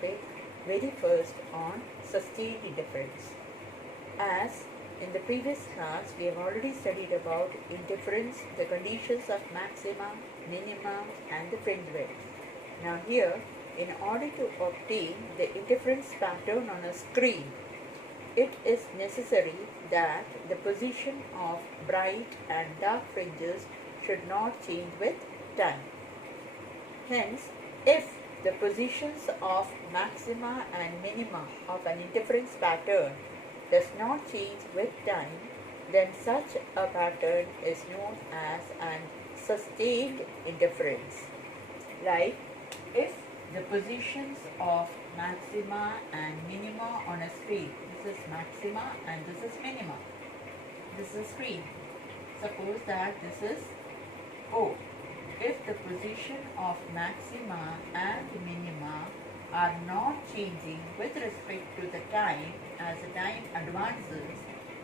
topic very first on sustained interference. As in the previous class we have already studied about interference, the conditions of maxima, minima and the fringe width. Now here, in order to obtain the interference pattern on a screen, it is necessary that the position of bright and dark fringes should not change with time. Hence, if the positions of maxima and minima of an interference pattern does not change with time, then such a pattern is known as an sustained interference. Like if the positions of maxima and minima on a screen, this is maxima and this is minima, this is screen. Suppose that this is O. If the position of maxima and minima are not changing with respect to the time as the time advances,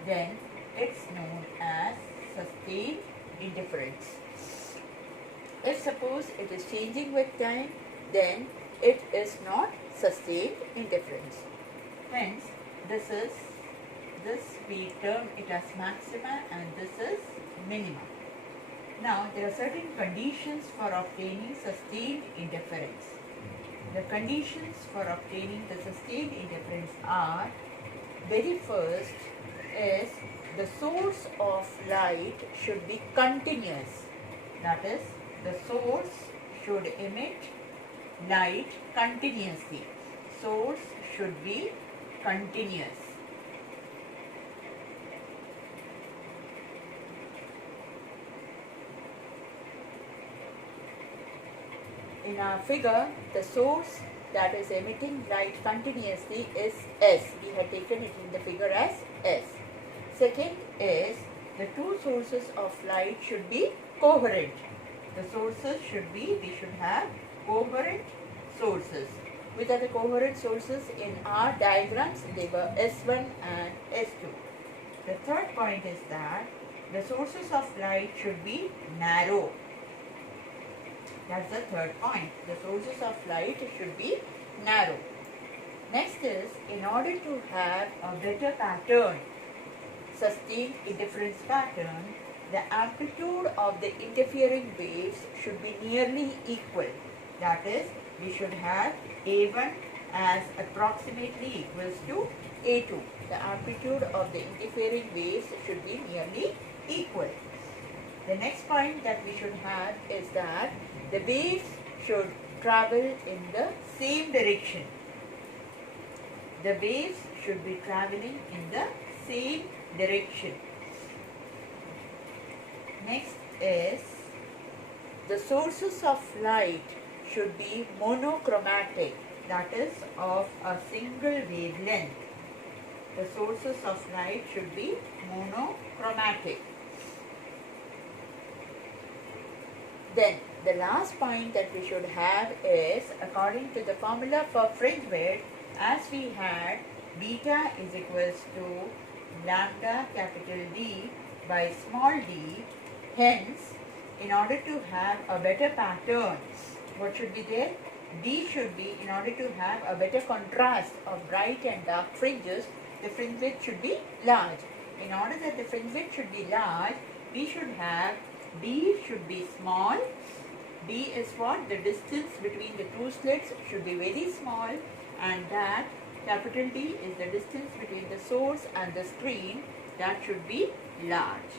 then it's known as sustained interference. If suppose it is changing with time, then it is not sustained interference. Hence, this we term it as maxima and this is minima. Now, there are certain conditions for obtaining sustained interference. The conditions for obtaining the sustained interference are, very first is the source of light should be continuous. That is, the source should emit light continuously. Source should be continuous. In our figure, the source that is emitting light continuously is S. We had taken it in the figure as S. Second is the two sources of light should be coherent. The sources should be, we should have coherent sources. Which are the coherent sources? In our diagrams, they were S1 and S2. The third point is that the sources of light should be narrow. That's the third point. The sources of light should be narrow. Next is, in order to have a better pattern, sustained interference pattern, the amplitude of the interfering waves should be nearly equal. That is, we should have A1 as approximately equals to A2. The amplitude of the interfering waves should be nearly equal. The next point that we should have is that the waves should travel in the same direction. The waves should be traveling in the same direction. Next is the sources of light should be monochromatic, that is of a single wavelength. The sources of light should be monochromatic. Then the last point that we should have is, according to the formula for fringe width, as we had beta is equals to lambda capital D by small d. Hence, in order to have a better pattern, what should be there? D should be, in order to have a better contrast of bright and dark fringes, the fringe width should be large. In order that the fringe width should be large, we should have D should be small. D is what? The distance between the two slits should be very small, and that capital D is the distance between the source and the screen, that should be large.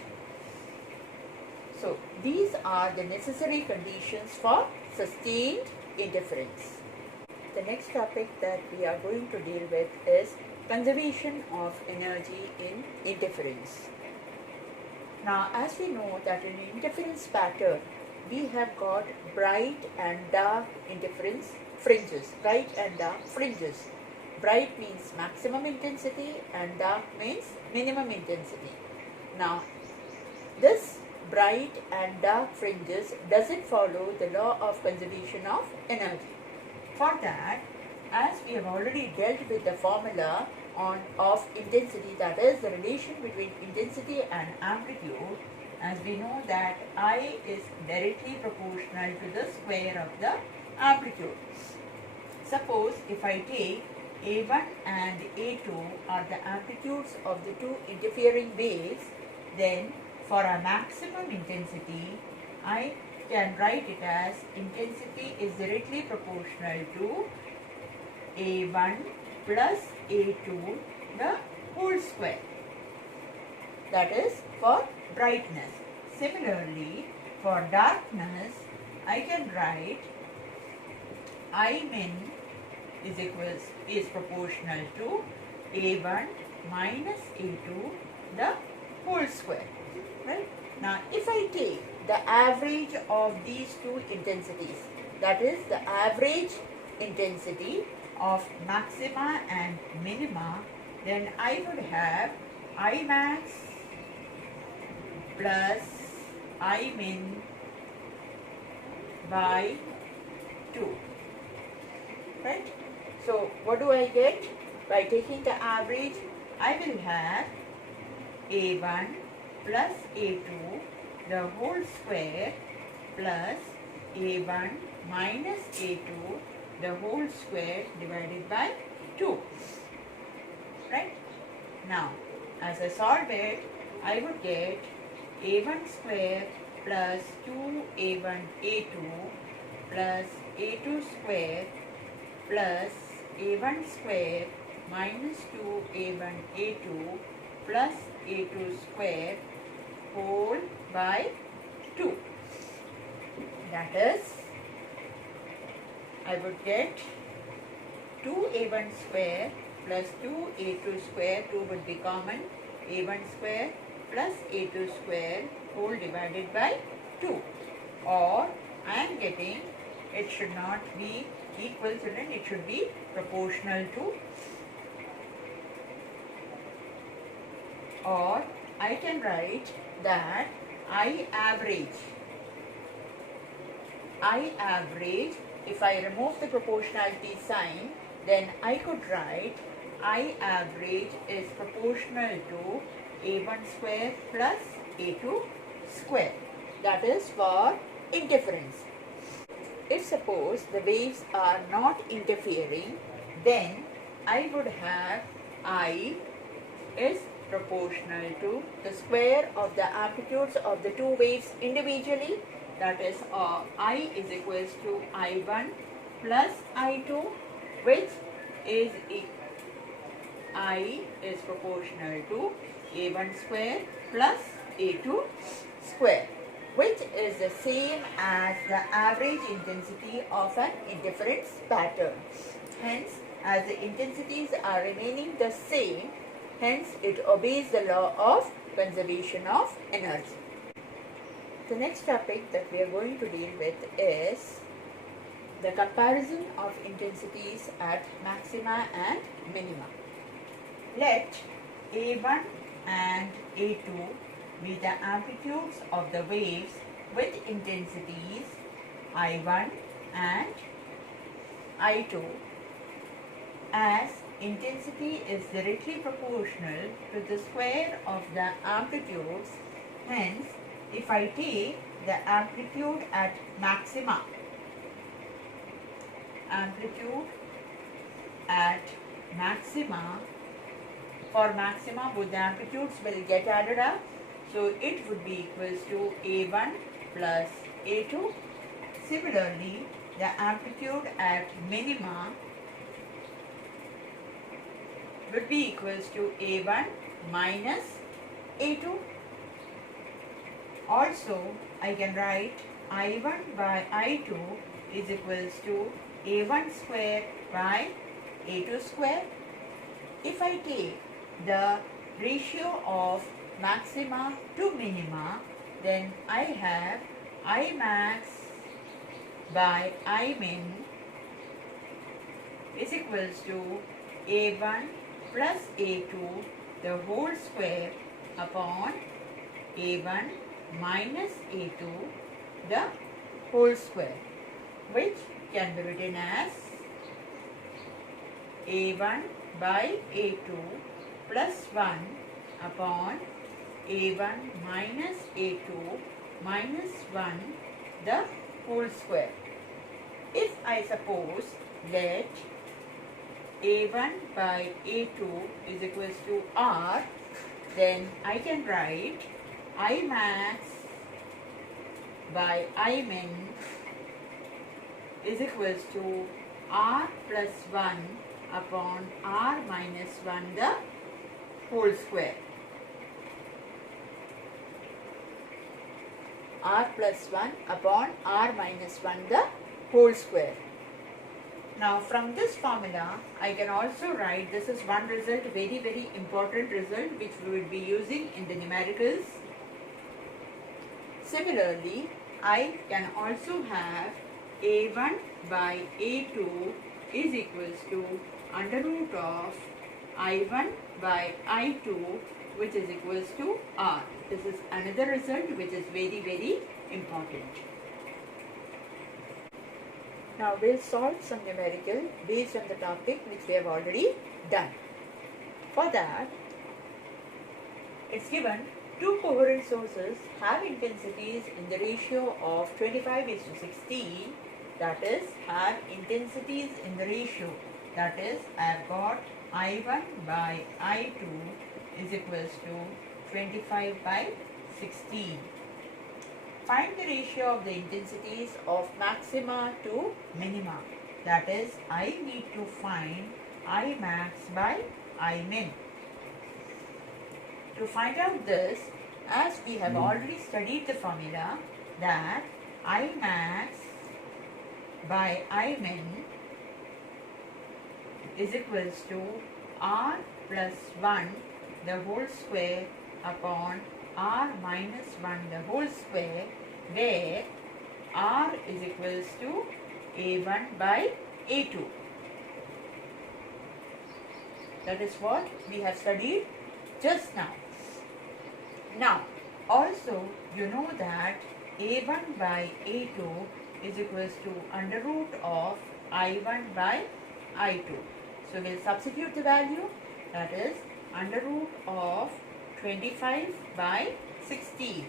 So, these are the necessary conditions for sustained interference. The next topic that we are going to deal with is conservation of energy in interference. Now, as we know that in interference pattern, we have got bright and dark interference fringes. Bright and dark fringes. Bright means maximum intensity and dark means minimum intensity. Now, this bright and dark fringes doesn't follow the law of conservation of energy. For that, as we have already dealt with the formula of intensity, that is the relation between intensity and amplitude, as we know that I is directly proportional to the square of the amplitude. Suppose if I take A1 and A2 are the amplitudes of the two interfering waves, then for a maximum intensity, I can write it as intensity is directly proportional to A1 plus A2 the whole square. That is for brightness. Similarly, for darkness, I can write I min is proportional to A1 minus A2 the whole square. Right? Now, if I take the average of these two intensities, that is the average intensity of maxima and minima, then I would have I max plus I min by 2. Right? So, what do I get? By taking the average, I will have A1 plus A2 the whole square plus A1 minus A2 the whole square divided by 2. Right? Now, as I solve it, I would get A1 square plus 2A1 A2 plus A2 square plus A1 square minus 2A1 A2 plus A2 square whole by 2. That is, I would get 2A1 square plus 2A2 square, 2 would be common, A1 square plus A2 square whole divided by 2. Or I am getting, it should not be equal to, then it should be proportional to, or I can write that I average, if I remove the proportionality sign, then I could write I average is proportional to A1 square plus A2 square. That is for interference. If suppose the waves are not interfering, then I would have I is proportional to the square of the amplitudes of the two waves individually. That is, I is equals to I1 plus I2, which is I is proportional to A1 square plus A2 square, which is the same as the average intensity of an interference pattern. Hence, as the intensities are remaining the same, hence it obeys the law of conservation of energy. The next topic that we are going to deal with is the comparison of intensities at maxima and minima. Let A1 and A2 be the amplitudes of the waves with intensities I1 and I2, as intensity is directly proportional to the square of the amplitudes. Hence, if I take the amplitude at maxima, for maxima both the amplitudes will get added up, so it would be equals to A1 plus A2. Similarly, the amplitude at minima would be equals to A1 minus A2. Also, I can write I1 by I2 is equals to A1 square by A2 square. If I take the ratio of maxima to minima, then I have I max by I min is equals to A1 plus A2 the whole square upon A1 minus A2 the whole square, which can be written as A1 by A2 plus 1 upon A1 minus A2 minus 1 the whole square. If I suppose let A1 by A2 is equals to R, then I can write I max by I min is equals to R plus 1 upon R minus 1 the whole square. R plus 1 upon R minus 1 the whole square. Now from this formula I can also write, this is one result, very important result which we will be using in the numericals. Similarly, I can also have A1 by A2 is equals to under root of I1 by I2, which is equals to R. This is another result which is very important. Now we'll solve some numerical based on the topic which we have already done. For that, it's given two coherent sources have intensities in the ratio of 25:16, that is have intensities in the ratio, that is I have got I1 by I2 is equals to 25/16. Find the ratio of the intensities of maxima to minima, that is I need to find I max by I min. To find out this, as we have already studied the formula that I max by I min is equals to R plus 1 the whole square upon R minus 1 the whole square, where R is equals to A1 by A2. That is what we have studied just now. Now, also you know that A1 by A2 is equals to under root of I1 by I2. So we'll substitute the value, that is under root of 25/16,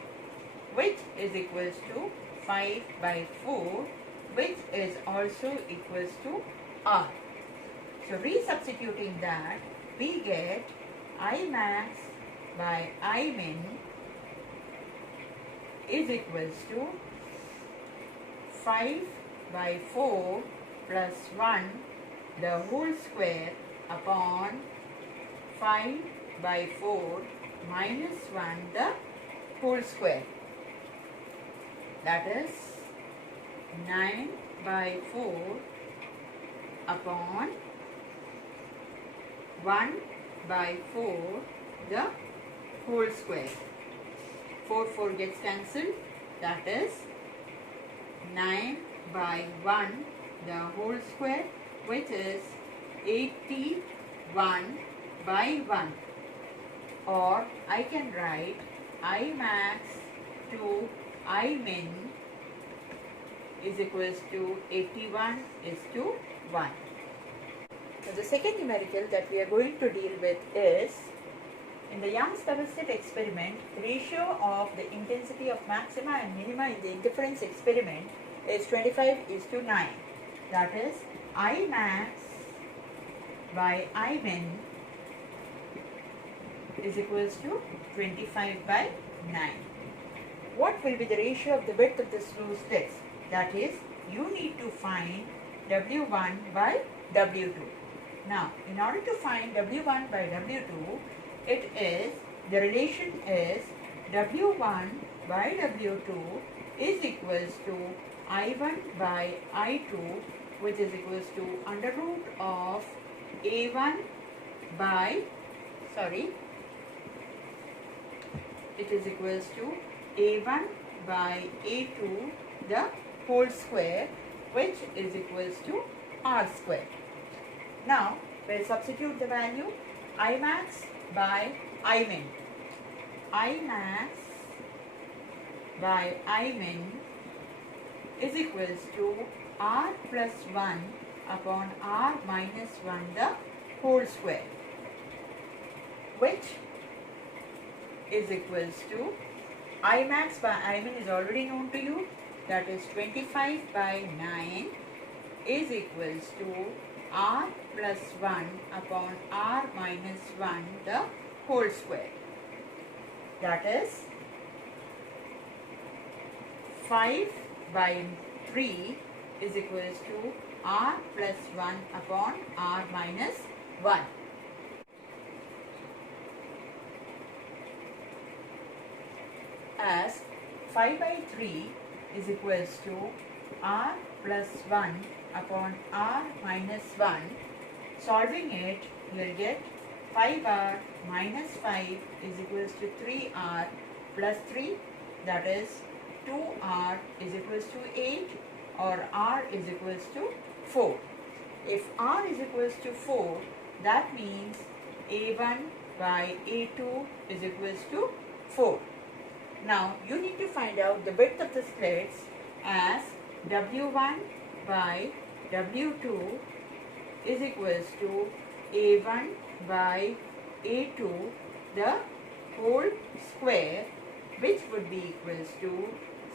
which is equals to 5/4, which is also equals to R. So resubstituting that, we get I max by I min is equals to 5/4 plus 1 the whole square upon 5/4 minus 1 the whole square, that is 9/4 upon 1/4 the whole square. 4 gets cancelled, that is 9/1 the whole square, which is 81/1, or I can write I max to I min is equals to 81:1. So the second numerical that we are going to deal with is, in the Young's double slit experiment, the ratio of the intensity of maxima and minima in the interference experiment is 25:9. That is I max by I min is equals to 25/9. What will be the ratio of the width of the sluice slits? That is, you need to find W1 by W2. Now, in order to find W1 by W2, the relation is W1 by W2 is equals to I1 by I2, which is equals to under root of A1 by, it is equals to A1 by A2 the whole square, which is equals to R square. Now, we'll substitute the value I max by I min. I max by I min is equals to R plus 1 upon R minus 1 the whole square, which is equals to I max by I min is already known to you, that is 25/9 is equals to r plus 1 upon r minus 1 the whole square. That is 5 by 3 is equals to r plus 1 upon r minus 1. As 5 by 3 is equals to r plus 1 upon r minus 1, solving it, you will get 5r minus 5 is equals to 3r plus 3, that is 2r is equals to 8 or r is equals to 4. If r is equals to 4, that means a1 by a2 is equals to 4. Now you need to find out the width of the slits as w1 by w2 is equals to a1 by a2 the whole square, which would be equals to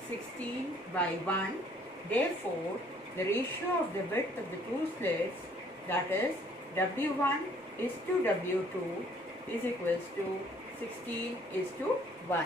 16 by 1. Therefore, the ratio of the width of the two slits, that is w1 is to w2, is equals to 16 is to 1.